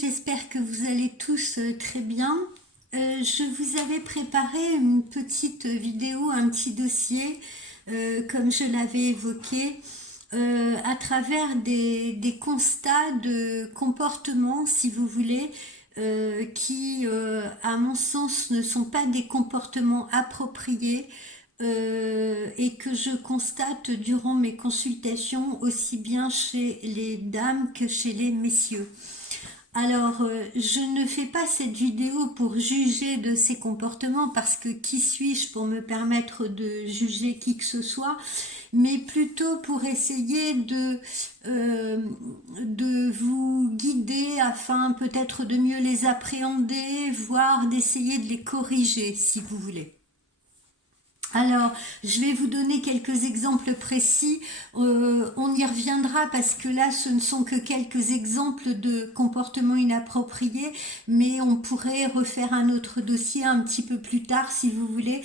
j'espère que vous allez tous très bien. Je vous avais préparé une petite vidéo, un petit dossier, comme je l'avais évoqué, à travers des constats de comportement, si vous voulez, qui, à mon sens, ne sont pas des comportements appropriés. Et que je constate durant mes consultations aussi bien chez les dames que chez les messieurs. Alors, je ne fais pas cette vidéo pour juger de ces comportements parce que qui suis-je pour me permettre de juger qui que ce soit, mais plutôt pour essayer de vous guider afin peut-être de mieux les appréhender, voire d'essayer de les corriger si vous voulez. Alors, je vais vous donner quelques exemples précis. On y reviendra parce que là, ce ne sont que quelques exemples de comportements inappropriés, mais on pourrait refaire un autre dossier un petit peu plus tard, si vous voulez,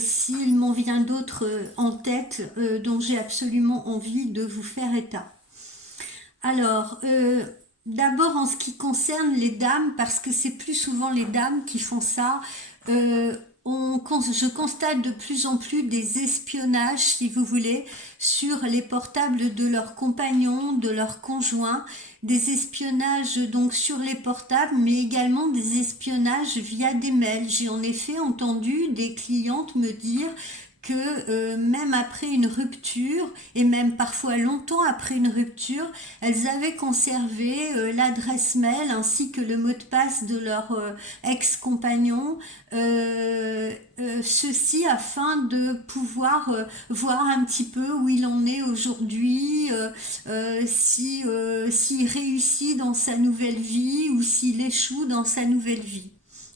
s'il m'en vient d'autres en tête dont j'ai absolument envie de vous faire état. Alors, d'abord en ce qui concerne les dames, parce que c'est plus souvent les dames qui font ça, je constate de plus en plus des espionnages, si vous voulez, sur les portables de leurs compagnons, de leurs conjoints, des espionnages donc sur les portables, mais également des espionnages via des mails. J'ai en effet entendu des clientes me dire que même après une rupture, et même parfois longtemps après une rupture, elles avaient conservé l'adresse mail ainsi que le mot de passe de leur ex-compagnon, ceci afin de pouvoir voir un petit peu où il en est aujourd'hui, s'il réussit dans sa nouvelle vie ou s'il échoue dans sa nouvelle vie.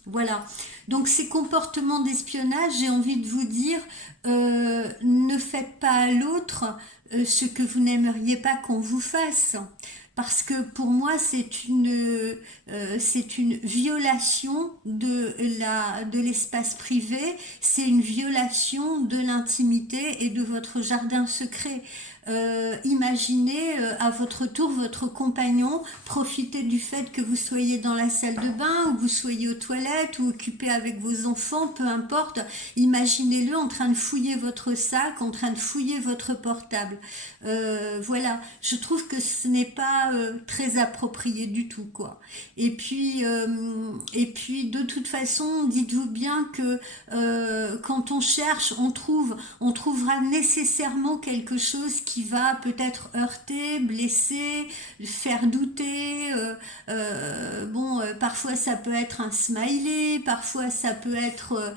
Voilà. Donc ces comportements d'espionnage, j'ai envie de vous dire, ne faites pas à l'autre ce que vous n'aimeriez pas qu'on vous fasse. Parce que pour moi, c'est une violation de l'espace privé, c'est une violation de l'intimité et de votre jardin secret. Imaginez à votre tour votre compagnon profiter du fait que vous soyez dans la salle de bain ou vous soyez aux toilettes ou occupé avec vos enfants, peu importe. Imaginez-le en train de fouiller votre sac, en train de fouiller votre portable. Voilà, je trouve que ce n'est pas très approprié du tout, quoi. Et puis de toute façon, dites-vous bien que quand on cherche, on trouvera nécessairement quelque chose qui va peut-être heurter, blesser, faire douter. Parfois ça peut être un smiley, parfois ça peut être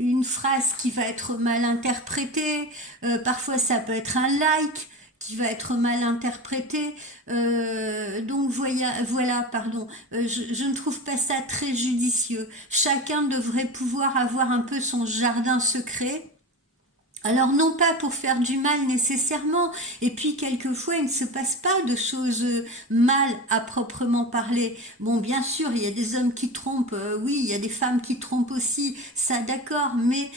une phrase qui va être mal interprétée, parfois ça peut être un like qui va être mal interprété. Donc je ne trouve pas ça très judicieux. Chacun devrait pouvoir avoir un peu son jardin secret. Alors non pas pour faire du mal nécessairement, et puis quelquefois il ne se passe pas de choses mal à proprement parler. Bon, bien sûr, il y a des hommes qui trompent, oui, il y a des femmes qui trompent aussi, ça d'accord, mais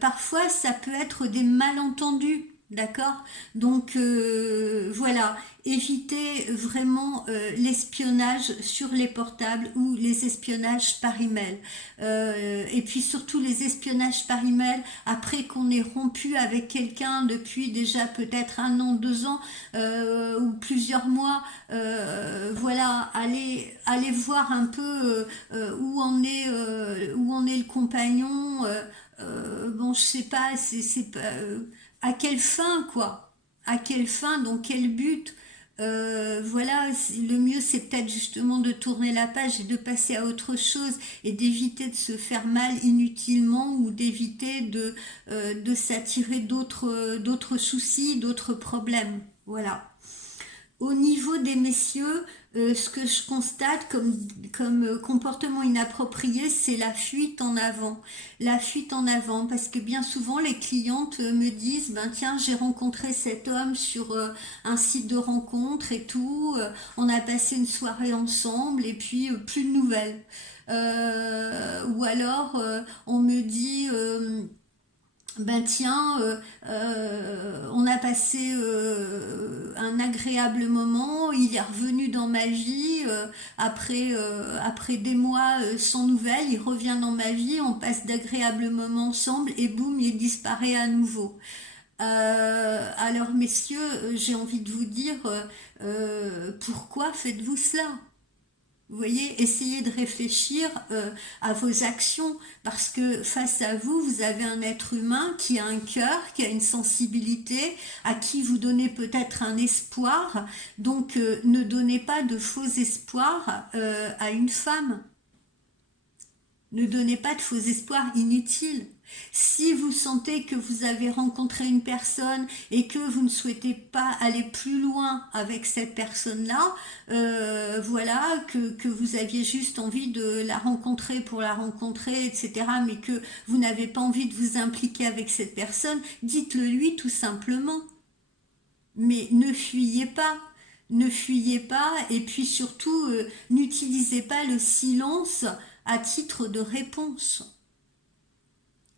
parfois ça peut être des malentendus. D'accord. Donc voilà, évitez vraiment l'espionnage sur les portables ou les espionnages par email. Et puis surtout les espionnages par email après qu'on ait rompu avec quelqu'un depuis déjà peut-être 1 an, 2 ans ou plusieurs mois. Voilà, allez voir un peu où en est le compagnon. Bon, je sais pas, c'est pas à quelle fin, quoi, à quelle fin, dans quel but. Voilà, le mieux c'est peut-être justement de tourner la page et de passer à autre chose et d'éviter de se faire mal inutilement ou d'éviter de s'attirer d'autres soucis, d'autres problèmes. Voilà. Au niveau des messieurs, ce que je constate comme comportement inapproprié, c'est la fuite en avant. La fuite en avant, parce que bien souvent les clientes me disent, ben tiens, j'ai rencontré cet homme sur un site de rencontre et tout, on a passé une soirée ensemble et puis plus de nouvelles. Ou alors on me dit... ben tiens, on a passé un agréable moment, il est revenu dans ma vie après des mois sans nouvelles, il revient dans ma vie, on passe d'agréables moments ensemble et boum, il disparaît à nouveau. Alors messieurs, j'ai envie de vous dire, pourquoi faites-vous cela? Vous voyez, essayez de réfléchir à vos actions parce que face à vous, vous avez un être humain qui a un cœur, qui a une sensibilité, à qui vous donnez peut-être un espoir. Donc ne donnez pas de faux espoirs à une femme. Ne donnez pas de faux espoirs inutiles. Si vous sentez que vous avez rencontré une personne et que vous ne souhaitez pas aller plus loin avec cette personne-là, voilà, que vous aviez juste envie de la rencontrer pour la rencontrer, etc., mais que vous n'avez pas envie de vous impliquer avec cette personne, dites-le lui tout simplement. Mais ne fuyez pas. Ne fuyez pas et puis surtout n'utilisez pas le silence à titre de réponse.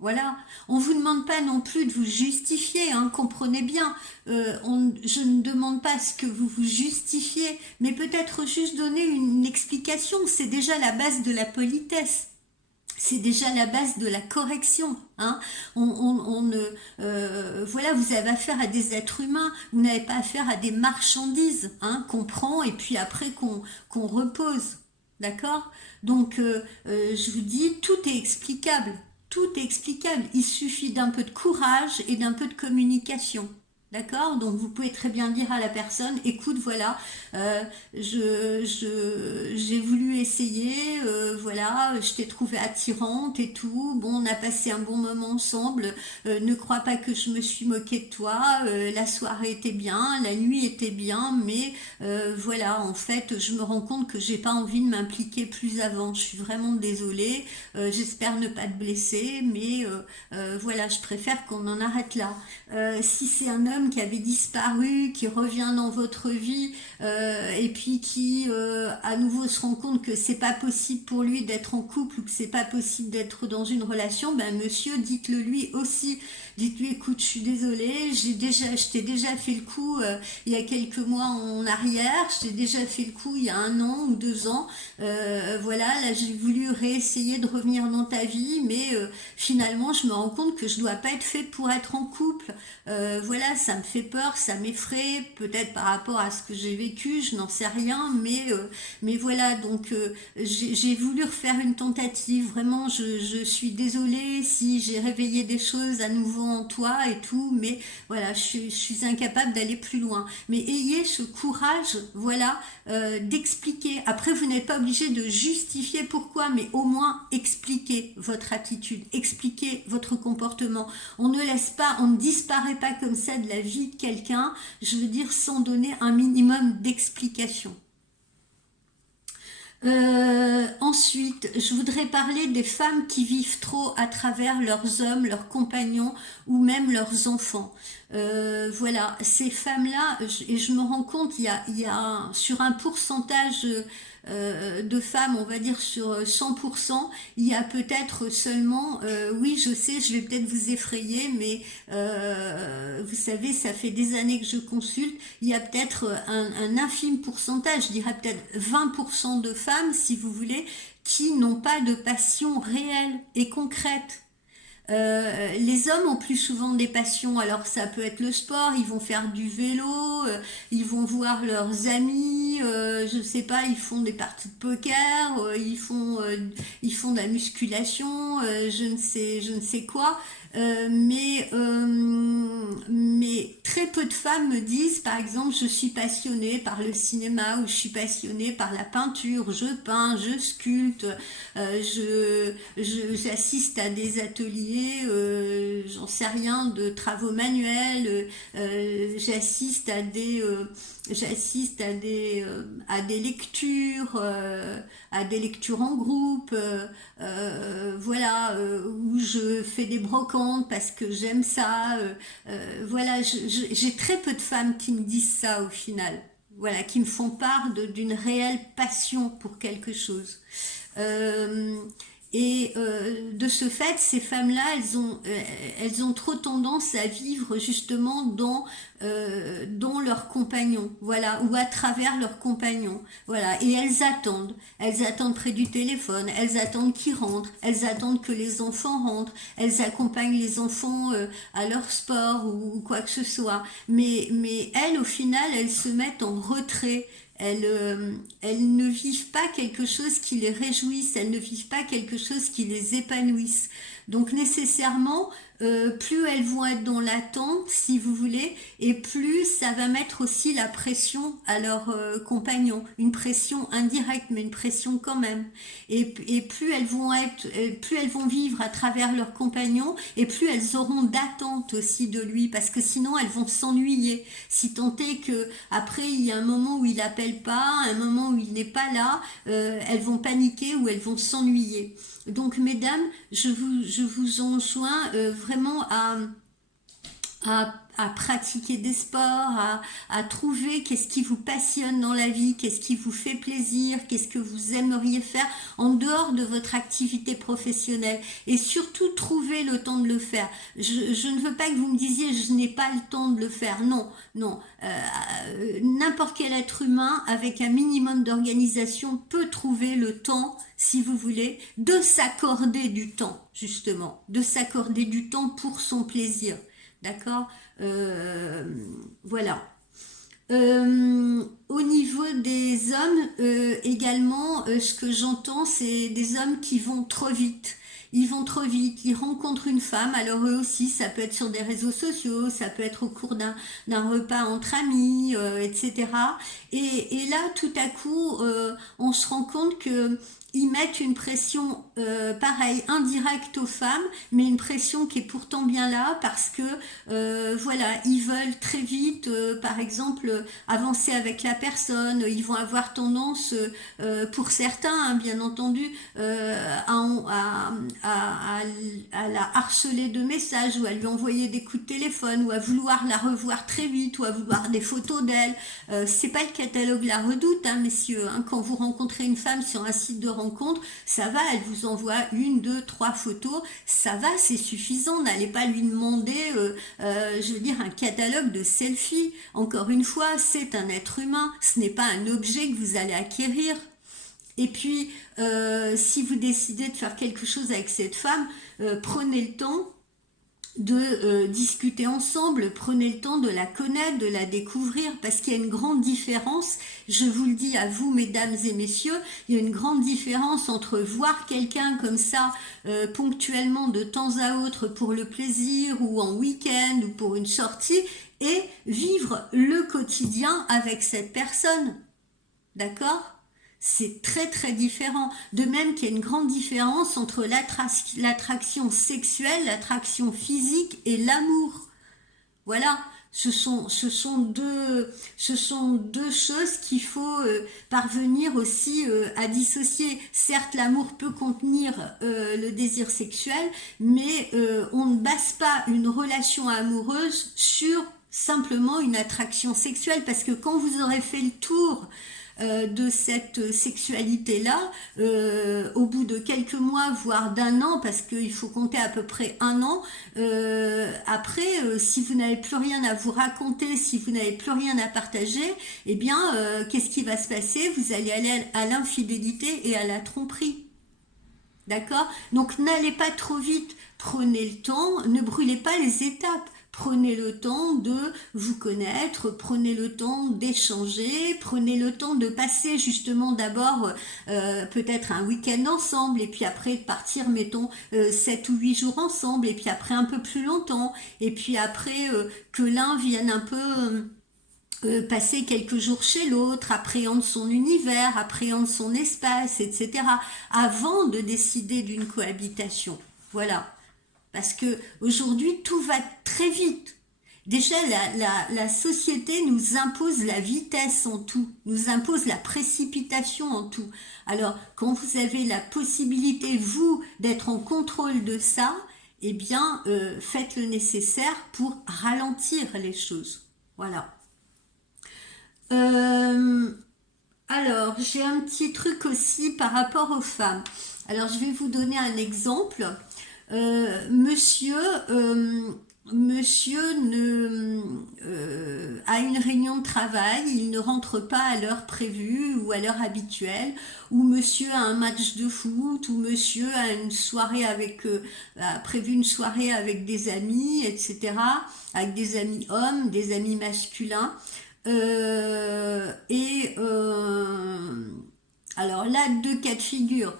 Voilà, on vous demande pas non plus de vous justifier, hein, comprenez bien. Je ne demande pas ce que vous vous justifiez, mais peut-être juste donner une explication. C'est déjà la base de la politesse. C'est déjà la base de la correction. Hein. Voilà, vous avez affaire à des êtres humains, vous n'avez pas affaire à des marchandises, hein, qu'on prend et puis après qu'on repose. D'accord? Donc, je vous dis, tout est explicable. Tout est explicable. Il suffit d'un peu de courage et d'un peu de communication. D'accord? Donc vous pouvez très bien dire à la personne, écoute, voilà, j'ai voulu essayer, voilà, je t'ai trouvé attirante et tout, bon, on a passé un bon moment ensemble, ne crois pas que je me suis moquée de toi, la soirée était bien, la nuit était bien, mais voilà, en fait, je me rends compte que j'ai pas envie de m'impliquer plus avant, je suis vraiment désolée, j'espère ne pas te blesser, mais voilà, je préfère qu'on en arrête là. Si c'est un homme qui avait disparu, qui revient dans votre vie et puis qui à nouveau se rend compte que c'est pas possible pour lui d'être en couple ou que c'est pas possible d'être dans une relation, ben monsieur, dites-le lui aussi. Dites-lui, écoute, je suis désolée, je t'ai déjà fait le coup il y a quelques mois en arrière, je t'ai déjà fait le coup il y a 1 an ou 2 ans. Voilà, là j'ai voulu réessayer de revenir dans ta vie, mais finalement je me rends compte que je dois pas être fait pour être en couple. Voilà, ça me fait peur, ça m'effraie, peut-être par rapport à ce que j'ai vécu, je n'en sais rien, mais voilà, donc j'ai voulu refaire une tentative, vraiment, je suis désolée si j'ai réveillé des choses à nouveau en toi et tout, mais voilà, je suis incapable d'aller plus loin. Mais ayez ce courage, voilà, d'expliquer. Après, vous n'êtes pas obligé de justifier pourquoi, mais au moins expliquer votre attitude, expliquer votre comportement. On ne laisse pas, on ne disparaît pas comme ça de la vie de quelqu'un, je veux dire sans donner un minimum d'explication. Ensuite, je voudrais parler des femmes qui vivent trop à travers leurs hommes, leurs compagnons ou même leurs enfants. Voilà, ces femmes-là, et je me rends compte, sur un pourcentage de femmes, on va dire sur 100%, il y a peut-être seulement, oui je sais, je vais peut-être vous effrayer, mais vous savez, ça fait des années que je consulte, il y a peut-être un infime pourcentage, je dirais peut-être 20% de femmes, si vous voulez, qui n'ont pas de passion réelle et concrète. Les hommes ont plus souvent des passions, alors ça peut être le sport, ils vont faire du vélo, ils vont voir leurs amis, je sais pas, ils font des parties de poker, ils font de la musculation, je ne sais quoi. Mais très peu de femmes me disent, par exemple, je suis passionnée par le cinéma ou je suis passionnée par la peinture, je peins, je sculpte, j'assiste à des ateliers, j'en sais rien, de travaux manuels, j'assiste à des lectures, à des lectures en groupe, voilà, où je fais des brocantes parce que j'aime ça. Voilà, j'ai très peu de femmes qui me disent ça au final. Voilà, qui me font part d'une réelle passion pour quelque chose. Euh, Et de ce fait, ces femmes-là, elles ont trop tendance à vivre justement dans leurs compagnons, voilà, ou à travers leurs compagnons, voilà. Et elles attendent près du téléphone, elles attendent qu'ils rentrent, elles attendent que les enfants rentrent, elles accompagnent les enfants à leur sport ou quoi que ce soit. Mais elles, au final, elles se mettent en retrait. Elles ne vivent pas quelque chose qui les réjouisse, elles ne vivent pas quelque chose qui les épanouisse. Donc nécessairement, plus elles vont être dans l'attente, si vous voulez, et plus ça va mettre aussi la pression à leurs compagnons, une pression indirecte, mais une pression quand même. Et plus elles vont vivre à travers leurs compagnons, et plus elles auront d'attente aussi de lui, parce que sinon elles vont s'ennuyer. Si tant est que après il y a un moment où il appelle pas, un moment où il n'est pas là, elles vont paniquer ou elles vont s'ennuyer. Donc mesdames, je vous enjoins vraiment à pratiquer des sports, à trouver qu'est-ce qui vous passionne dans la vie, qu'est-ce qui vous fait plaisir, qu'est-ce que vous aimeriez faire en dehors de votre activité professionnelle. Et surtout, trouver le temps de le faire. Je ne veux pas que vous me disiez, je n'ai pas le temps de le faire. Non, non. N'importe quel être humain, avec un minimum d'organisation, peut trouver le temps, si vous voulez, de s'accorder du temps, justement. De s'accorder du temps pour son plaisir. D'accord, voilà. Au niveau des hommes, également, ce que j'entends, c'est des hommes qui vont trop vite. Ils vont trop vite, ils rencontrent une femme, alors eux aussi, ça peut être sur des réseaux sociaux, ça peut être au cours d'un repas entre amis, etc. Et là, tout à coup, on se rend compte que ils mettent une pression pareil, indirecte aux femmes, mais une pression qui est pourtant bien là parce que voilà, ils veulent très vite, par exemple, avancer avec la personne. Ils vont avoir tendance, pour certains, hein, bien entendu, à la harceler de messages ou à lui envoyer des coups de téléphone ou à vouloir la revoir très vite ou à vouloir des photos d'elle. C'est pas le catalogue La Redoute, hein, messieurs. Hein, quand vous rencontrez une femme sur un site de rencontre, ça va, elle vous envoie 1, 2, 3 photos, ça va, c'est suffisant. N'allez pas lui demander, je veux dire, un catalogue de selfies. Encore une fois, c'est un être humain, ce n'est pas un objet que vous allez acquérir. Et puis, si vous décidez de faire quelque chose avec cette femme, prenez le temps de discuter ensemble, prenez le temps de la connaître, de la découvrir, parce qu'il y a une grande différence, je vous le dis à vous mesdames et messieurs, il y a une grande différence entre voir quelqu'un comme ça ponctuellement de temps à autre pour le plaisir ou en week-end ou pour une sortie et vivre le quotidien avec cette personne, d'accord ? C'est très très différent. De même qu'il y a une grande différence entre l'attraction sexuelle, l'attraction physique et l'amour. Voilà, ce sont deux choses qu'il faut parvenir aussi à dissocier. Certes, l'amour peut contenir le désir sexuel, mais on ne base pas une relation amoureuse sur simplement une attraction sexuelle, parce que quand vous aurez fait le tour de cette sexualité-là, au bout de quelques mois, voire d'un an, parce qu'il faut compter à peu près un an, après, si vous n'avez plus rien à vous raconter, si vous n'avez plus rien à partager, eh bien, qu'est-ce qui va se passer? Vous allez aller à l'infidélité et à la tromperie. D'accord? Donc n'allez pas trop vite, prenez le temps, ne brûlez pas les étapes. Prenez le temps de vous connaître, prenez le temps d'échanger, prenez le temps de passer justement d'abord peut-être un week-end ensemble et puis après de partir mettons 7 ou 8 jours ensemble et puis après un peu plus longtemps et puis après que l'un vienne un peu passer quelques jours chez l'autre, appréhende son univers, appréhende son espace, etc. avant de décider d'une cohabitation. Voilà. Parce que aujourd'hui tout va très vite. Déjà, la société nous impose la vitesse en tout, nous impose la précipitation en tout. Alors, quand vous avez la possibilité, vous, d'être en contrôle de ça, eh bien, faites le nécessaire pour ralentir les choses. Voilà. Alors, j'ai un petit truc aussi par rapport aux femmes. Alors, je vais vous donner un exemple. Monsieur, monsieur a une réunion de travail, il ne rentre pas à l'heure prévue ou à l'heure habituelle, ou monsieur a un match de foot, ou monsieur a une soirée avec, a prévu une soirée avec des amis, etc., avec des amis hommes, des amis masculins. Et alors là, deux cas de figure.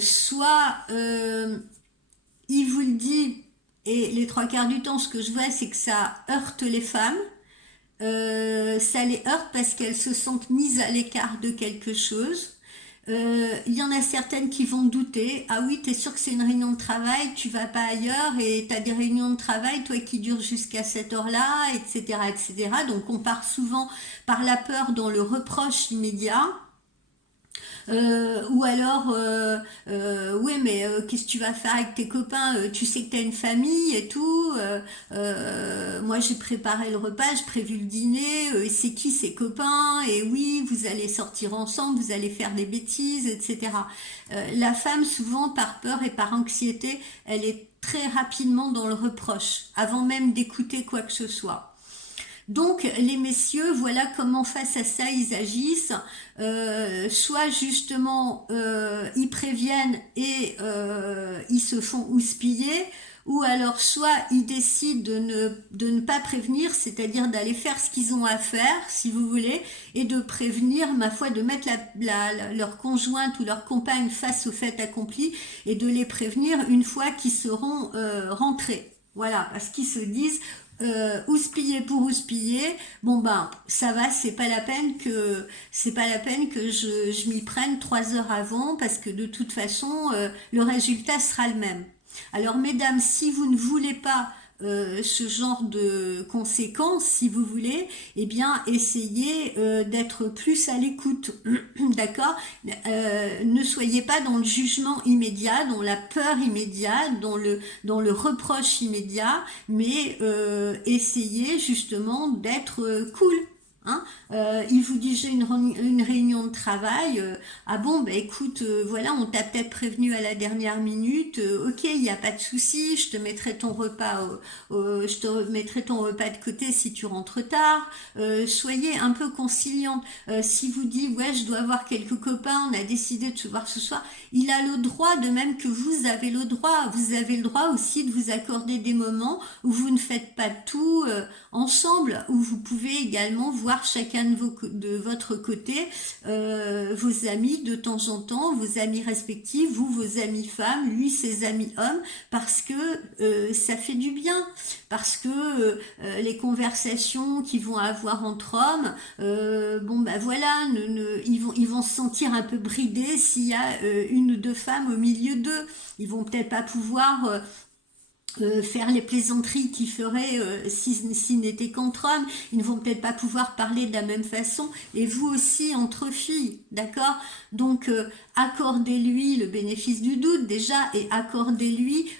Soit il vous le dit, et les trois quarts du temps, ce que je vois, c'est que ça heurte les femmes. Ça les heurte parce qu'elles se sentent mises à l'écart de quelque chose. Il y en a certaines qui vont douter. Ah oui, t'es sûr que c'est une réunion de travail, tu vas pas ailleurs et t'as des réunions de travail, toi qui durent jusqu'à cette heure-là, etc., etc. Donc on part souvent par la peur dans le reproche immédiat. Ou alors, ouais, mais qu'est-ce que tu vas faire avec tes copains? Tu sais que tu as une famille et tout. Moi, j'ai préparé le repas, j'ai prévu le dîner. C'est qui ces copains? Et oui, vous allez sortir ensemble, vous allez faire des bêtises, etc. La femme, souvent, par peur et par anxiété, elle est très rapidement dans le reproche, avant même d'écouter quoi que ce soit. Donc les messieurs, voilà comment face à ça ils agissent. Soit justement ils préviennent et ils se font houspiller, ou alors soit ils décident de ne pas prévenir, c'est-à-dire d'aller faire ce qu'ils ont à faire, si vous voulez, et de prévenir, ma foi, de mettre leur conjointe ou leur compagne face au fait accompli et de les prévenir une fois qu'ils seront rentrés. Voilà, parce qu'ils se disent houspiller pour houspiller, bon ben ça va, c'est pas la peine que je m'y prenne 3 heures avant parce que de toute façon le résultat sera le même. Alors mesdames, si vous ne voulez pas ce genre de conséquences, si vous voulez, eh bien essayez d'être plus à l'écoute, d'accord. Ne soyez pas dans le jugement immédiat, dans la peur immédiate, dans le reproche immédiat, mais essayez justement d'être cool. Hein. Il vous dit j'ai une réunion de travail. Ah bon, bah écoute, voilà, on t'a peut-être prévenu à la dernière minute. Ok, il n'y a pas de souci, je te mettrai ton repas, je te mettrai ton repas de côté si tu rentres tard. Soyez un peu conciliante. Si vous dites ouais, je dois avoir quelques copains, on a décidé de se voir ce soir, il a le droit, de même que vous avez le droit. Vous avez le droit aussi de vous accorder des moments où vous ne faites pas tout ensemble, où vous pouvez également voir chacun de votre côté vos amis de temps en temps, vos amis respectifs, vous, vos amis femmes, lui, ses amis hommes, parce que ça fait du bien, parce que les conversations qu'ils vont avoir entre hommes, bon ben voilà, ils vont se sentir un peu bridés s'il y a une ou deux femmes au milieu d'eux. Ils vont peut-être pas pouvoir faire les plaisanteries qu'ils feraient s'ils n'étaient qu'entre hommes. Ils ne vont peut-être pas pouvoir parler de la même façon, et vous aussi entre filles, d'accord. Donc accordez-lui le bénéfice du doute déjà, et accordez-lui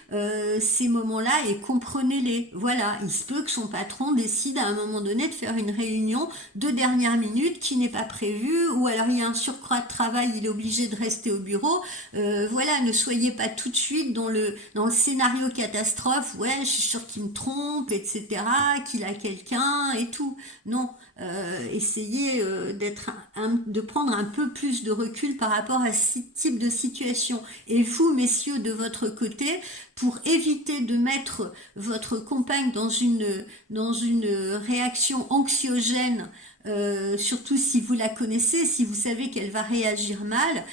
ces moments-là et comprenez-les. Voilà, il se peut que son patron décide à un moment donné de faire une réunion de dernière minute qui n'est pas prévue, ou alors il y a un surcroît de travail, il est obligé de rester au bureau. Voilà, ne soyez pas tout de suite dans le scénario catastrophe. Ouais, je suis sûre qu'il me trompe, etc., qu'il a quelqu'un et tout. Non, essayez de prendre un peu plus de recul par rapport à ce type de situation. Et vous, messieurs, de votre côté, pour éviter de mettre votre compagne dans une réaction anxiogène, surtout si vous la connaissez, si vous savez qu'elle va réagir mal,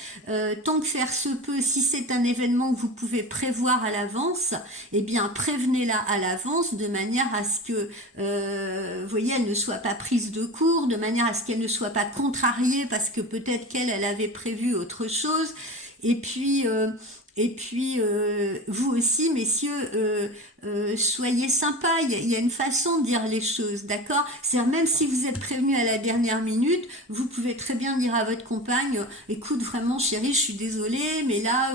tant que faire se peut, si c'est un événement que vous pouvez prévoir à l'avance, eh bien prévenez-la à l'avance de manière à ce que, vous voyez, elle ne soit pas prise de court, de manière à ce qu'elle ne soit pas contrariée parce que peut-être elle avait prévu autre chose. Et puis vous aussi, messieurs, soyez sympa, il y a une façon de dire les choses, d'accord? C'est-à-dire même si vous êtes prévenu à la dernière minute, vous pouvez très bien dire à votre compagne, écoute vraiment chérie, je suis désolée, mais là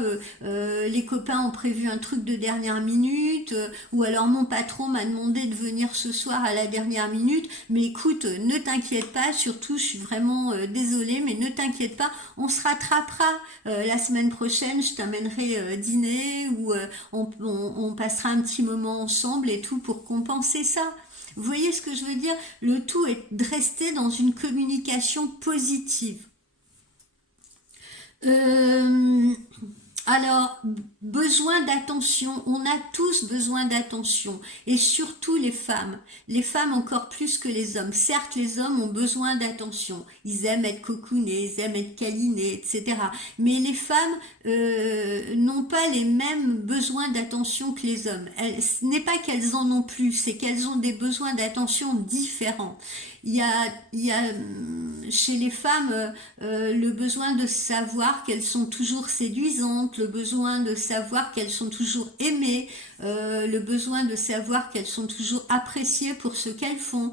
les copains ont prévu un truc de dernière minute, ou alors mon patron m'a demandé de venir ce soir à la dernière minute, mais écoute, ne t'inquiète pas, surtout je suis vraiment désolée, mais ne t'inquiète pas, on se rattrapera la semaine prochaine, je t'amènerai dîner, ou on passera un petit moment ensemble et tout pour compenser ça. Vous voyez ce que je veux dire? Le tout est de rester dans une communication positive. Euh, alors, besoin d'attention, on a tous besoin d'attention, et surtout les femmes encore plus que les hommes. Certes, les hommes ont besoin d'attention, ils aiment être cocoonés, ils aiment être câlinés, etc. Mais les femmes n'ont pas les mêmes besoins d'attention que les hommes. Ce n'est pas qu'elles en ont plus, c'est qu'elles ont des besoins d'attention différents. Chez les femmes le besoin de savoir qu'elles sont toujours séduisantes, le besoin de savoir qu'elles sont toujours aimées, le besoin de savoir qu'elles sont toujours appréciées pour ce qu'elles font,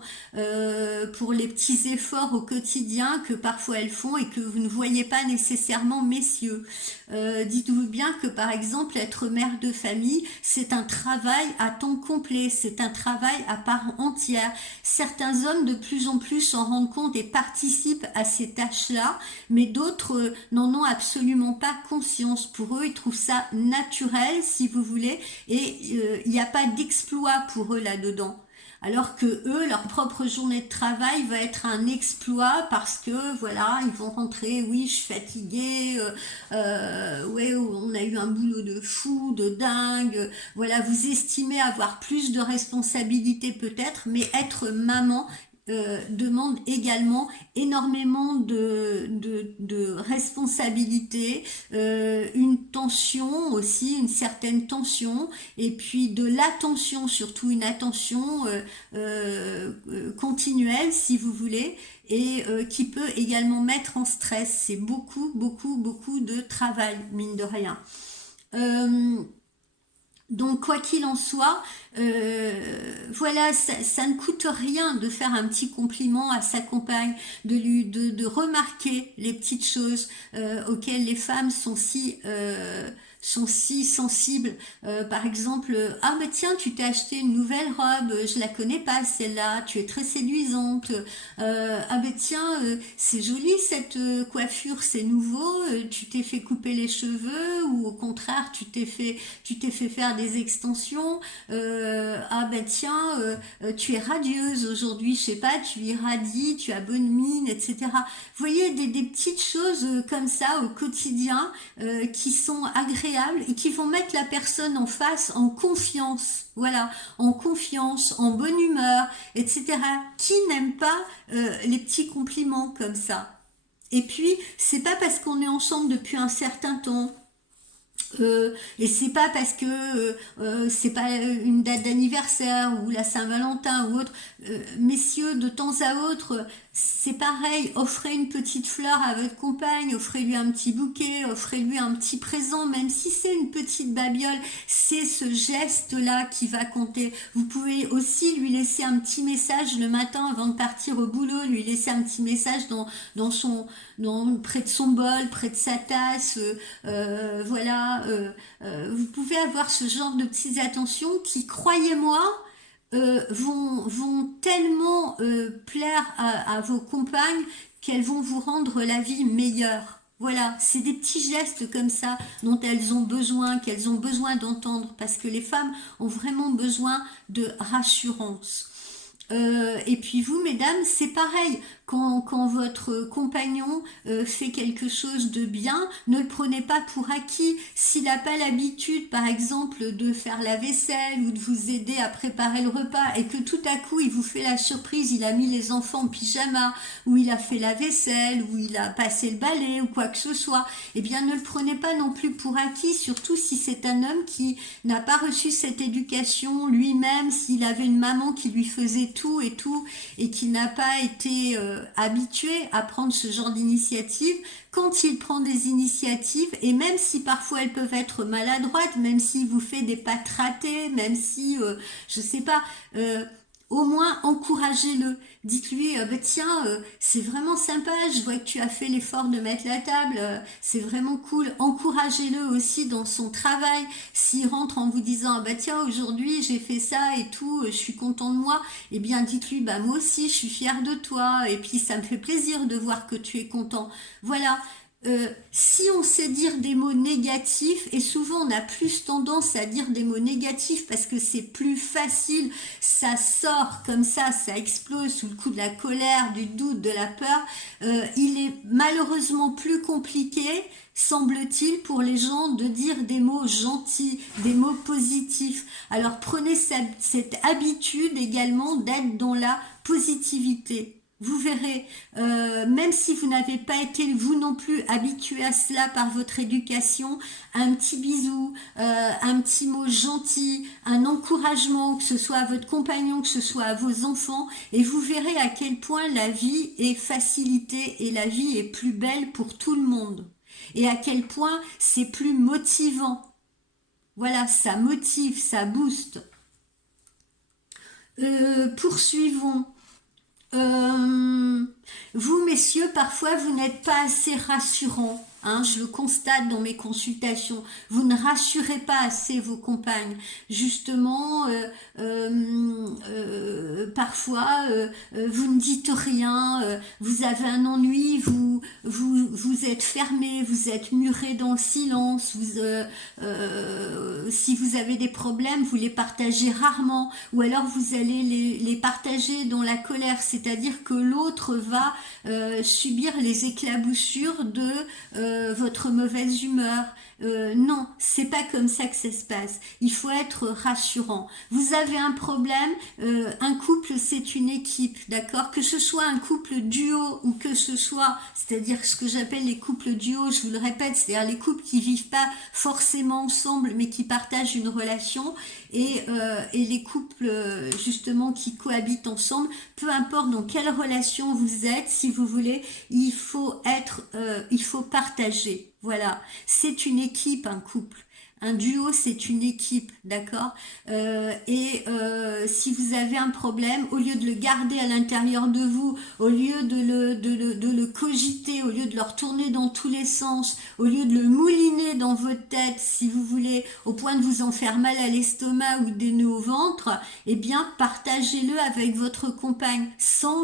pour les petits efforts au quotidien que parfois elles font et que vous ne voyez pas nécessairement, messieurs. Dites-vous bien que par exemple être mère de famille, c'est un travail à temps complet, c'est un travail à part entière. Certains hommes de plus en plus s'en rendent compte et participent à ces tâches-là, mais d'autres n'en ont absolument pas conscience. Pour eux, ils trouvent ça naturel, si vous voulez, et il n'y a pas d'exploit pour eux là-dedans. Alors que eux, leur propre journée de travail va être un exploit parce que voilà, ils vont rentrer, oui, je suis fatiguée, ouais, on a eu un boulot de fou, de dingue, voilà, vous estimez avoir plus de responsabilités peut-être, mais être maman demande également énormément de responsabilités, une tension aussi, une certaine tension, et puis de l'attention, surtout une attention continuelle si vous voulez, et qui peut également mettre en stress. C'est beaucoup, beaucoup, beaucoup de travail, mine de rien. Euh, donc quoi qu'il en soit, voilà, ça ne coûte rien de faire un petit compliment à sa compagne, de remarquer les petites choses auxquelles les femmes sont si sensibles. Par exemple, ah mais tiens, tu t'es acheté une nouvelle robe, je la connais pas celle-là, tu es très séduisante. Ah ben tiens, c'est joli cette coiffure, c'est nouveau, tu t'es fait couper les cheveux ou au contraire tu t'es fait faire des extensions. Ah ben tiens, tu es radieuse aujourd'hui, je sais pas, tu irradies, tu as bonne mine, etc. Vous voyez des petites choses comme ça au quotidien qui sont agréables et qui vont mettre la personne en face en confiance. Voilà, en confiance, en bonne humeur, etc. Qui n'aime pas les petits compliments comme ça? Et puis, c'est pas parce qu'on est ensemble depuis un certain temps et c'est pas parce que c'est pas une date d'anniversaire ou la Saint-Valentin ou autre. Messieurs, de temps à autre, c'est pareil, offrez une petite fleur à votre compagne, offrez-lui un petit bouquet, offrez-lui un petit présent, même si c'est une petite babiole, c'est ce geste-là qui va compter. Vous pouvez aussi lui laisser un petit message le matin avant de partir au boulot, lui laisser un petit message près de son bol, près de sa tasse, voilà. Vous pouvez avoir ce genre de petites attentions qui, croyez-moi, vont tellement plaire à vos compagnes qu'elles vont vous rendre la vie meilleure. Voilà, c'est des petits gestes comme ça dont elles ont besoin, qu'elles ont besoin d'entendre, parce que les femmes ont vraiment besoin de rassurance. Et puis vous, mesdames, c'est pareil. Quand votre compagnon fait quelque chose de bien, ne le prenez pas pour acquis. S'il n'a pas l'habitude, par exemple, de faire la vaisselle ou de vous aider à préparer le repas et que tout à coup, il vous fait la surprise, il a mis les enfants en pyjama, ou il a fait la vaisselle, ou il a passé le balai, ou quoi que ce soit, eh bien, ne le prenez pas non plus pour acquis, surtout si c'est un homme qui n'a pas reçu cette éducation lui-même, s'il avait une maman qui lui faisait tout et tout, et qui n'a pas été habitué à prendre ce genre d'initiative, quand il prend des initiatives, et même si parfois elles peuvent être maladroites, même s'il vous fait des pattes ratées, même si, je sais pas, au moins encouragez-le. Dites-lui, bah, tiens, c'est vraiment sympa, je vois que tu as fait l'effort de mettre la table, c'est vraiment cool. Encouragez-le aussi dans son travail. S'il rentre en vous disant, ah, bah tiens, aujourd'hui j'ai fait ça et tout, je suis content de moi, eh bien dites-lui, bah moi aussi je suis fière de toi, et puis ça me fait plaisir de voir que tu es content. Voilà. Si on sait dire des mots négatifs, et souvent on a plus tendance à dire des mots négatifs parce que c'est plus facile, ça sort comme ça explose sous le coup de la colère, du doute, de la peur, il est malheureusement plus compliqué, semble-t-il, pour les gens de dire des mots gentils, des mots positifs. Alors prenez cette habitude également d'être dans la positivité. Vous verrez, même si vous n'avez pas été vous non plus habitué à cela par votre éducation, un petit bisou, un petit mot gentil, un encouragement, que ce soit à votre compagnon, que ce soit à vos enfants, et vous verrez à quel point la vie est facilitée et la vie est plus belle pour tout le monde. Et à quel point c'est plus motivant. Voilà, ça motive, ça booste. Poursuivons. Vous, messieurs, parfois, vous n'êtes pas assez rassurants. Hein, je le constate dans mes consultations. Vous ne rassurez pas assez vos compagnes. Justement, parfois, vous ne dites rien. Vous avez un ennui. Vous êtes fermé. Vous êtes muré dans le silence. Si vous avez des problèmes, vous les partagez rarement. Ou alors vous allez les partager dans la colère. C'est-à-dire que l'autre va subir les éclaboussures de votre mauvaise humeur. Non, c'est pas comme ça que ça se passe. Il faut être rassurant. Vous avez un problème, un couple c'est une équipe, d'accord? Que ce soit un couple duo ou que ce soit, c'est-à-dire ce que j'appelle les couples duo, je vous le répète, c'est-à-dire les couples qui vivent pas forcément ensemble mais qui partagent une relation, et les couples justement qui cohabitent ensemble, peu importe dans quelle relation vous êtes, si vous voulez, il faut partager. Voilà, c'est une équipe, un couple. Un duo, c'est une équipe, d'accord? Si vous avez un problème, au lieu de le garder à l'intérieur de vous, au lieu de le cogiter, au lieu de le retourner dans tous les sens, au lieu de le mouliner dans votre tête, si vous voulez, au point de vous en faire mal à l'estomac ou des nœuds au ventre, eh bien, partagez-le avec votre compagne, sans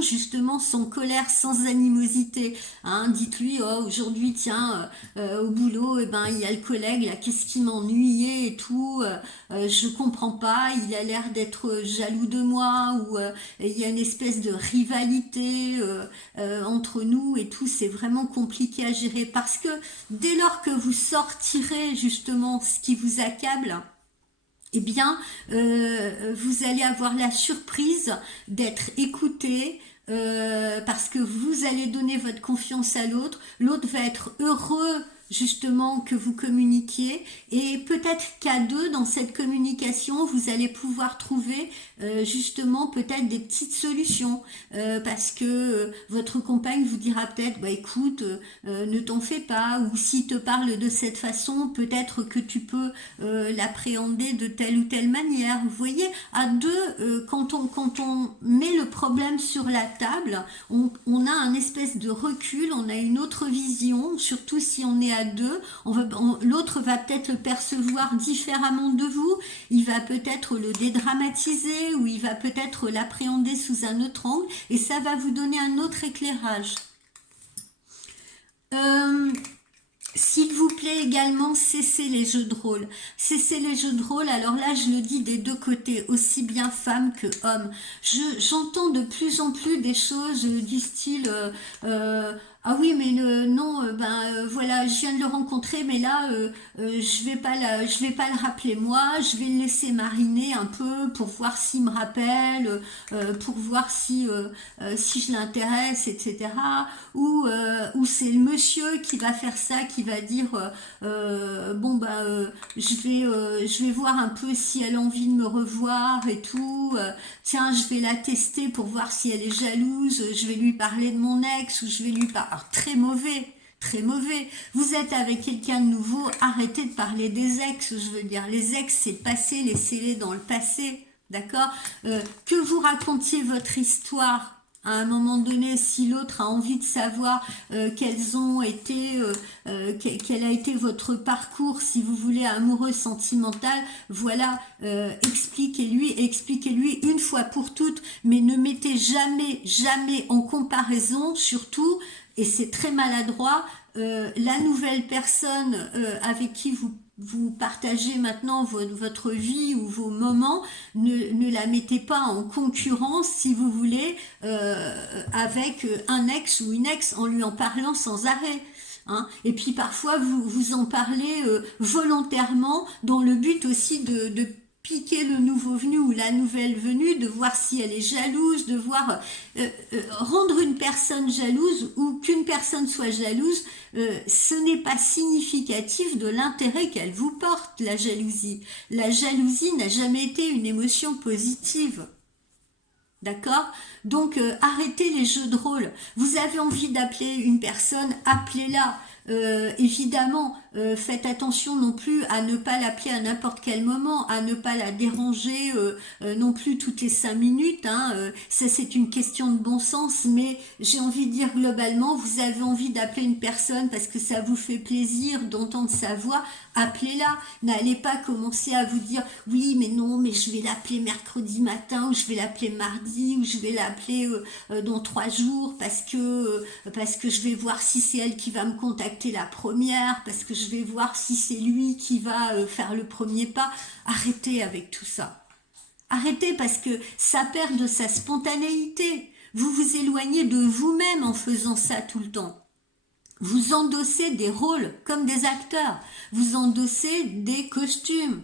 colère, sans animosité. Hein, dites-lui, oh, aujourd'hui, tiens, au boulot, eh ben, il y a le collègue, là, qu'est-ce qui m'ennuie et tout, je comprends pas, il a l'air d'être jaloux de moi, ou il y a une espèce de rivalité entre nous et tout, c'est vraiment compliqué à gérer, parce que dès lors que vous sortirez justement ce qui vous accable, eh bien, vous allez avoir la surprise d'être écouté, parce que vous allez donner votre confiance à l'autre, l'autre va être heureux justement que vous communiquiez, et peut-être qu'à deux dans cette communication vous allez pouvoir trouver justement peut-être des petites solutions, parce que votre compagne vous dira peut-être, bah écoute, ne t'en fais pas, ou s'il te parle de cette façon, peut-être que tu peux l'appréhender de telle ou telle manière. Vous voyez, à deux, quand on met le problème sur la table, on a un espèce de recul, on a une autre vision, surtout si on est à deux, l'autre va peut-être le percevoir différemment de vous, il va peut-être le dédramatiser, ou il va peut-être l'appréhender sous un autre angle, et ça va vous donner un autre éclairage. S'il vous plaît également, cessez les jeux de rôle. Cessez les jeux de rôle, alors là je le dis des deux côtés, aussi bien femmes que hommes. J'entends de plus en plus des choses du style ah oui, mais non, voilà, je viens de le rencontrer, mais là, je vais pas le rappeler moi, je vais le laisser mariner un peu pour voir s'il me rappelle, pour voir si je l'intéresse, etc. Ou c'est le monsieur qui va faire ça, qui va dire, bon je vais voir un peu si elle a envie de me revoir et tout. Tiens, je vais la tester pour voir si elle est jalouse, je vais lui parler de mon ex ou je vais lui parler. Alors, très mauvais, très mauvais. Vous êtes avec quelqu'un de nouveau, arrêtez de parler des ex, je veux dire. Les ex, c'est le passé, laissez-les dans le passé, d'accord. Que vous racontiez votre histoire à un moment donné, si l'autre a envie de savoir quel a été votre parcours, si vous voulez, amoureux, sentimental, voilà, expliquez-lui une fois pour toutes, mais ne mettez jamais, jamais en comparaison, surtout, et c'est très maladroit, la nouvelle personne avec qui vous partagez maintenant votre vie ou vos moments, ne la mettez pas en concurrence, si vous voulez, avec un ex ou une ex en lui en parlant sans arrêt. Hein. Et puis parfois vous en parlez volontairement dans le but aussi de piquer le nouveau venu ou la nouvelle venue, de voir si elle est jalouse, de voir rendre une personne jalouse ou qu'une personne soit jalouse, ce n'est pas significatif de l'intérêt qu'elle vous porte, la jalousie. La jalousie n'a jamais été une émotion positive. D'accord? Donc arrêtez les jeux de rôle. Vous avez envie d'appeler une personne, appelez-la. Évidemment, faites attention non plus à ne pas l'appeler à n'importe quel moment, à ne pas la déranger non plus toutes les 5 minutes. Hein, ça c'est une question de bon sens, mais j'ai envie de dire globalement, vous avez envie d'appeler une personne parce que ça vous fait plaisir d'entendre sa voix, appelez-la. N'allez pas commencer à vous dire oui mais non, mais je vais l'appeler mercredi matin ou je vais l'appeler mardi ou je vais l'appeler dans 3 jours parce que je vais voir si c'est elle qui va me contacter la première, parce que je vais voir si c'est lui qui va faire le premier pas. Arrêtez avec tout ça. Arrêtez parce que ça perd de sa spontanéité. Vous vous éloignez de vous-même en faisant ça tout le temps. Vous endossez des rôles comme des acteurs. Vous endossez des costumes.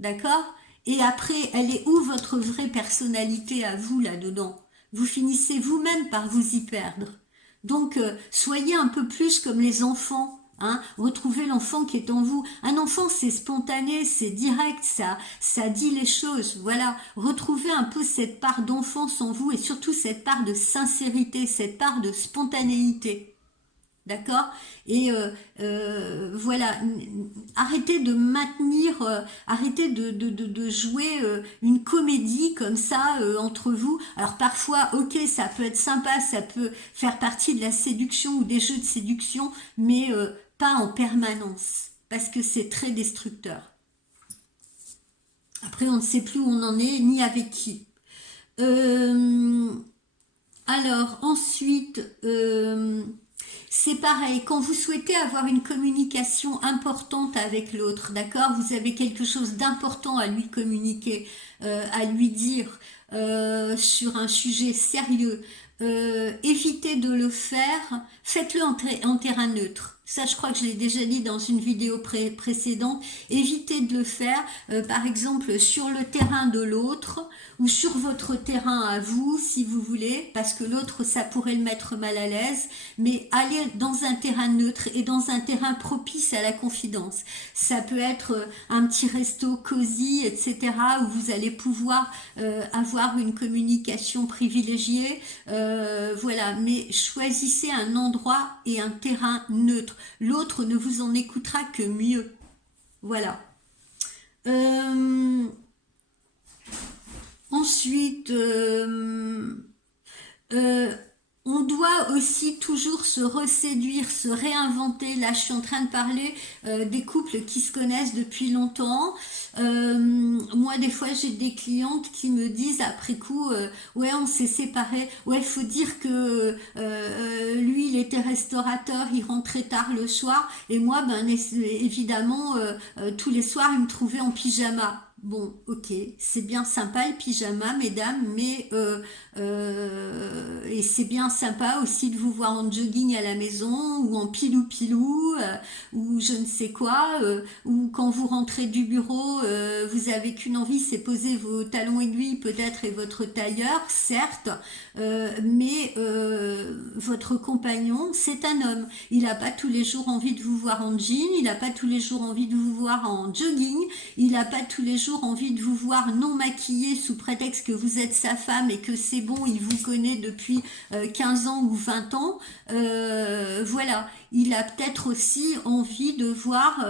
D'accord? Et après, elle est où votre vraie personnalité à vous là-dedans? Vous finissez vous-même par vous y perdre. Donc, soyez un peu plus comme les enfants. Hein, retrouvez l'enfant qui est en vous. Un enfant, c'est spontané, c'est direct, ça dit les choses. Voilà, retrouvez un peu cette part d'enfance en vous et surtout cette part de sincérité, cette part de spontanéité. D'accord? Et voilà, arrêtez de maintenir, arrêtez de jouer une comédie comme ça entre vous. Alors parfois, ok, ça peut être sympa, ça peut faire partie de la séduction ou des jeux de séduction, mais pas en permanence, parce que c'est très destructeur. Après, on ne sait plus où on en est, ni avec qui. Alors, ensuite... c'est pareil, quand vous souhaitez avoir une communication importante avec l'autre, d'accord, vous avez quelque chose d'important à lui communiquer, à lui dire sur un sujet sérieux, évitez de le faire, faites-le en terrain neutre. Ça, je crois que je l'ai déjà dit dans une vidéo précédente. Évitez de le faire, par exemple, sur le terrain de l'autre ou sur votre terrain à vous, si vous voulez, parce que l'autre, ça pourrait le mettre mal à l'aise. Mais allez dans un terrain neutre et dans un terrain propice à la confidence. Ça peut être un petit resto cosy, etc., où vous allez pouvoir avoir une communication privilégiée. Voilà, mais choisissez un endroit et un terrain neutre. L'autre ne vous en écoutera que mieux. Voilà. Ensuite, on doit aussi toujours se reséduire, se réinventer. Là, je suis en train de parler des couples qui se connaissent depuis longtemps. Moi, des fois, j'ai des clientes qui me disent après coup, ouais, on s'est séparés. Ouais, faut dire que lui, il était restaurateur, il rentrait tard le soir, et moi, ben évidemment, tous les soirs, il me trouvait en pyjama. bon, ok, c'est bien sympa le pyjama, mesdames, mais et c'est bien sympa aussi de vous voir en jogging à la maison ou en pilou-pilou ou je ne sais quoi, ou quand vous rentrez du bureau, vous avez qu'une envie, c'est poser vos talons aiguilles peut-être et votre tailleur, certes, mais votre compagnon, c'est un homme. Il n'a pas tous les jours envie de vous voir en jean, il n'a pas tous les jours envie de vous voir en jogging, il n'a pas tous les jours envie de vous voir non maquillé sous prétexte que vous êtes sa femme et que c'est bon, il vous connaît depuis 15 ans ou 20 ans. Voilà, il a peut-être aussi envie de voir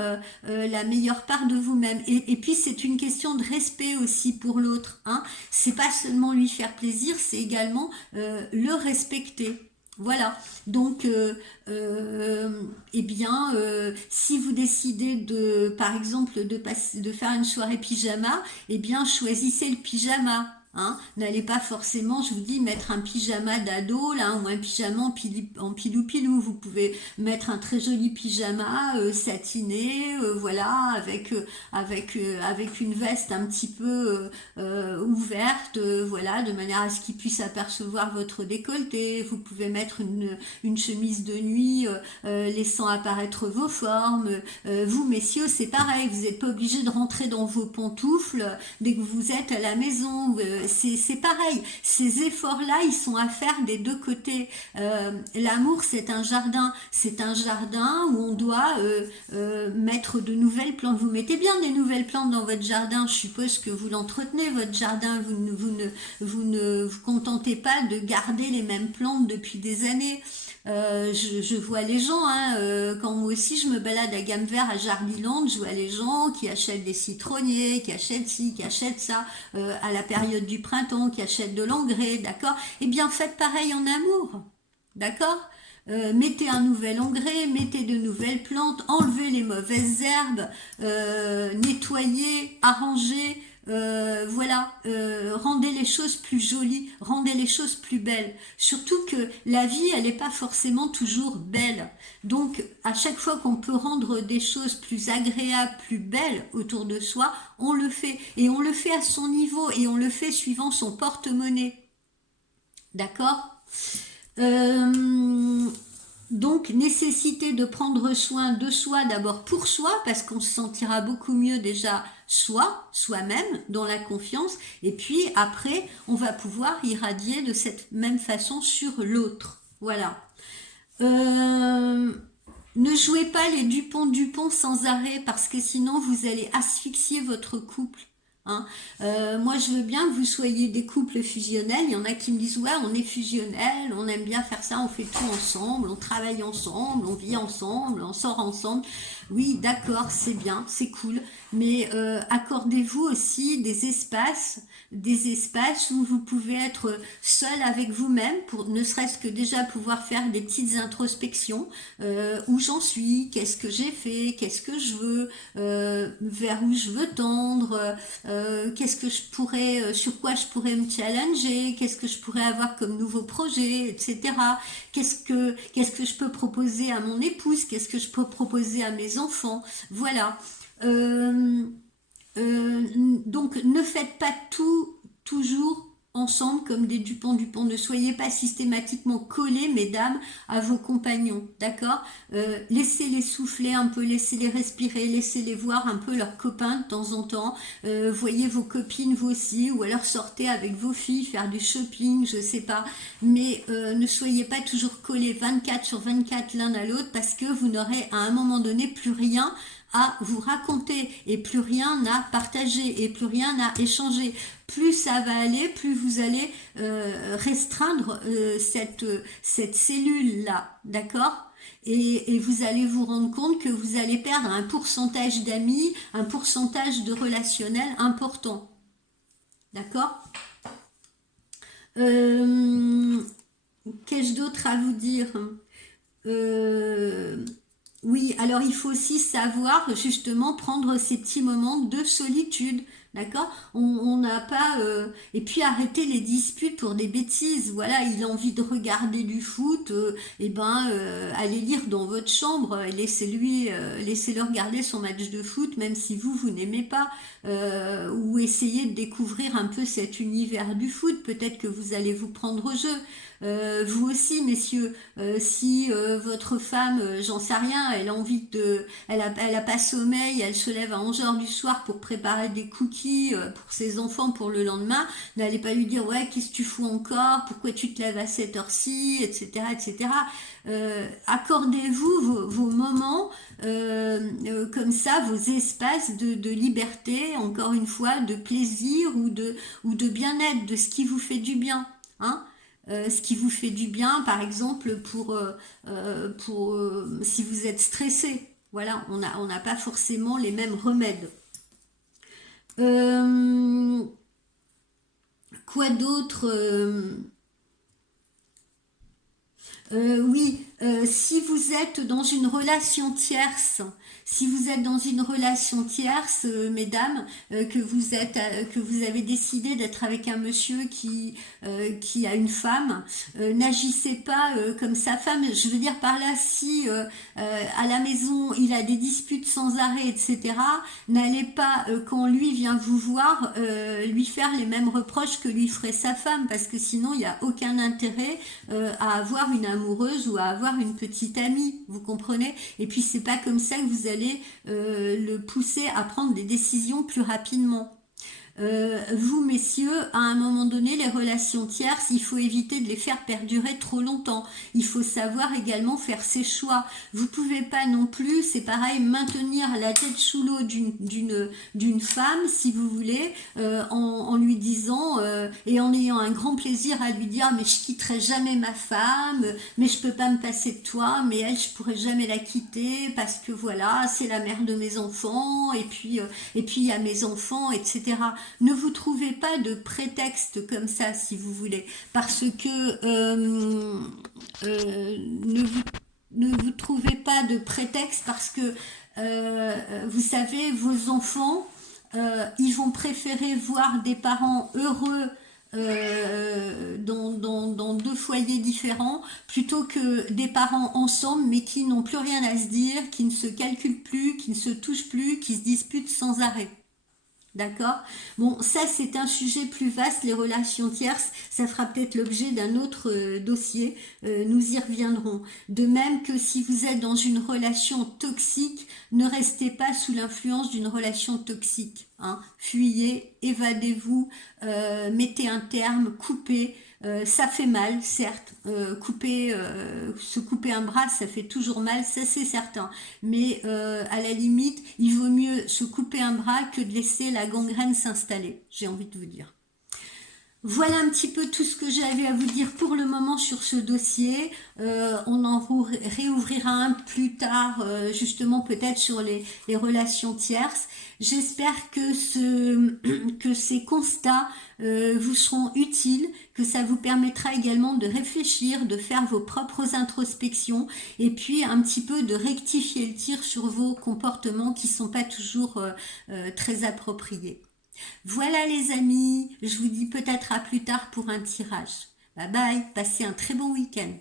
la meilleure part de vous-même. Et puis c'est une question de respect aussi pour l'autre. Hein. C'est pas seulement lui faire plaisir, c'est également le respecter. Voilà, donc eh bien, si vous décidez de, par exemple, de faire une soirée pyjama, eh bien, choisissez le pyjama. Hein. N'allez pas forcément, je vous dis, mettre un pyjama d'ado là ou un pyjama en pilou-pilou. Vous pouvez mettre un très joli pyjama satiné, voilà, avec une veste un petit peu ouverte, voilà, de manière à ce qu'il puisse apercevoir votre décolleté. Vous pouvez mettre une chemise de nuit laissant apparaître vos formes. Vous, messieurs, c'est pareil, vous n'êtes pas obligés de rentrer dans vos pantoufles dès que vous êtes à la maison. C'est pareil, ces efforts-là, ils sont à faire des deux côtés. L'amour, c'est un jardin où on doit mettre de nouvelles plantes. Vous mettez bien des nouvelles plantes dans votre jardin, je suppose que vous l'entretenez, votre jardin, vous ne vous contentez pas de garder les mêmes plantes depuis des années. Je vois les gens, hein, quand moi aussi je me balade à Gamme Vert à Jardiland, je vois les gens qui achètent des citronniers, qui achètent ci, qui achètent ça, à la période du printemps, qui achètent de l'engrais, d'accord? Eh bien faites pareil en amour, d'accord? Mettez un nouvel engrais, mettez de nouvelles plantes, enlevez les mauvaises herbes, nettoyez, arrangez, voilà, rendez les choses plus jolies, rendez les choses plus belles. Surtout que la vie, elle n'est pas forcément toujours belle. Donc, à chaque fois qu'on peut rendre des choses plus agréables, plus belles autour de soi, on le fait. Et on le fait à son niveau et on le fait suivant son porte-monnaie. D'accord? Donc, nécessité de prendre soin de soi d'abord pour soi, parce qu'on se sentira beaucoup mieux déjà soi-même, dans la confiance, et puis après, on va pouvoir irradier de cette même façon sur l'autre. Voilà. Ne jouez pas les Dupont sans arrêt, parce que sinon vous allez asphyxier votre couple. Hein. Moi je veux bien que vous soyez des couples fusionnels. Il y en a qui me disent ouais, on est fusionnels, on aime bien faire ça, on fait tout ensemble, on travaille ensemble, on vit ensemble, on sort ensemble. Oui, d'accord, c'est bien, c'est cool, mais accordez-vous aussi des espaces où vous pouvez être seul avec vous-même, pour ne serait-ce que déjà pouvoir faire des petites introspections, où j'en suis, qu'est-ce que j'ai fait, qu'est-ce que je veux, vers où je veux tendre, qu'est-ce que je pourrais, sur quoi je pourrais me challenger, qu'est-ce que je pourrais avoir comme nouveau projet, etc. Qu'est-ce que je peux proposer à mon épouse, qu'est-ce que je peux proposer à mes enfants, voilà. Donc ne faites pas tout toujours ensemble comme des Dupont. Ne soyez pas systématiquement collés, mesdames, à vos compagnons, d'accord? Laissez-les souffler un peu, laissez-les respirer, laissez-les voir un peu leurs copains de temps en temps. Voyez vos copines vous aussi, ou alors sortez avec vos filles, faire du shopping, je sais pas. Mais ne soyez pas toujours collés 24/24 l'un à l'autre, parce que vous n'aurez à un moment donné plus rien à vous raconter et plus rien à partager et plus rien à échanger. Plus ça va aller, plus vous allez restreindre cette cellule-là, d'accord? Et vous allez vous rendre compte que vous allez perdre un pourcentage d'amis, un pourcentage de relationnel important, d'accord? Qu'ai-je d'autre à vous dire? Oui, alors il faut aussi savoir justement prendre ces petits moments de solitude. D'accord? On n'a pas... Et puis arrêter les disputes pour des bêtises. Voilà, il a envie de regarder du foot, et ben allez lire dans votre chambre, et laissez-le regarder son match de foot, même si vous n'aimez pas, ou essayez de découvrir un peu cet univers du foot. Peut-être que vous allez vous prendre au jeu. Vous aussi, messieurs, si votre femme, j'en sais rien, elle a envie de, elle a pas sommeil, elle se lève à 11 heures du soir pour préparer des cookies pour ses enfants pour le lendemain, n'allez pas lui dire ouais, qu'est-ce que tu fous encore, pourquoi tu te lèves à cette heure-ci, etc., etc. Accordez-vous vos moments comme ça, vos espaces de liberté, encore une fois, de plaisir ou de bien-être, de ce qui vous fait du bien, hein. Ce qui vous fait du bien, par exemple, si vous êtes stressé. Voilà, on n'a pas forcément les mêmes remèdes. Euh, quoi d'autre Oui, si vous êtes dans une relation tierce, si vous êtes dans une relation tierce, mesdames, que vous avez décidé d'être avec un monsieur qui a une femme, n'agissez pas comme sa femme. Je veux dire par là, si à la maison il a des disputes sans arrêt, etc., n'allez pas quand lui vient vous voir lui faire les mêmes reproches que lui ferait sa femme, parce que sinon il n'y a aucun intérêt à avoir une amoureuse ou à avoir une petite amie, vous comprenez? Et puis c'est pas comme ça que vous allez le pousser à prendre des décisions plus rapidement. Vous, messieurs, à un moment donné, les relations tierces, il faut éviter de les faire perdurer trop longtemps. Il faut savoir également faire ses choix. Vous pouvez pas non plus, c'est pareil, maintenir la tête sous l'eau d'une femme, si vous voulez, en lui disant et en ayant un grand plaisir à lui dire mais je quitterai jamais ma femme, mais je peux pas me passer de toi, mais elle je pourrais jamais la quitter parce que voilà c'est la mère de mes enfants et puis il y a mes enfants, etc. Ne vous trouvez pas de prétexte comme ça, si vous voulez, parce que ne vous ne vous trouvez pas de prétexte parce que vous savez, vos enfants, ils vont préférer voir des parents heureux dans deux foyers différents plutôt que des parents ensemble mais qui n'ont plus rien à se dire, qui ne se calculent plus, qui ne se touchent plus, qui se disputent sans arrêt. D'accord? Bon, ça c'est un sujet plus vaste, les relations tierces, ça fera peut-être l'objet d'un autre dossier, nous y reviendrons. De même que si vous êtes dans une relation toxique, ne restez pas sous l'influence d'une relation toxique, hein. Fuyez, évadez-vous, mettez un terme, coupez. Ça fait mal, certes. Se couper un bras, ça fait toujours mal, ça c'est certain. Mais à la limite, il vaut mieux se couper un bras que de laisser la gangrène s'installer. J'ai envie de vous dire. Voilà un petit peu tout ce que j'avais à vous dire pour le moment sur ce dossier. On en réouvrira un plus tard, justement peut-être sur les relations tierces. J'espère que, que ces constats vous seront utiles, que ça vous permettra également de réfléchir, de faire vos propres introspections et puis un petit peu de rectifier le tir sur vos comportements qui ne sont pas toujours très appropriés. Voilà les amis, je vous dis peut-être à plus tard pour un tirage. Bye bye, passez un très bon week-end.